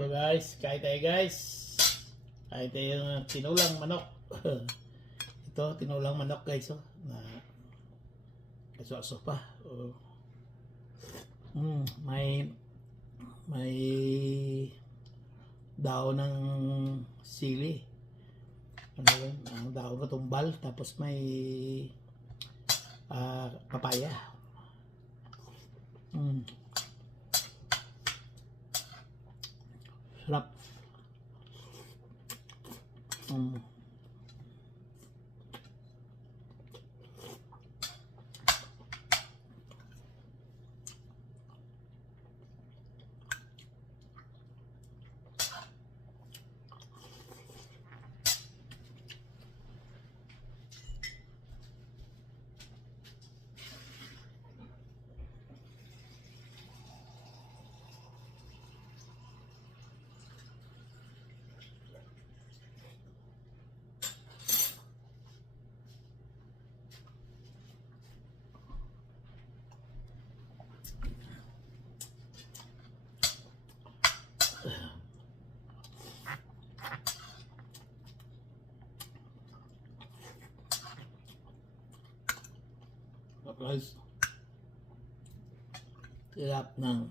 So guys, kain tayo guys. Kain tayo ng tinulang manok. Ito, tinulang manok guys. Oh, na aso-aso pa. Oh. May daon ng sili. Ano yun? Ang daon katumbal. Tapos may papaya. Sarap. Guys, hirap ng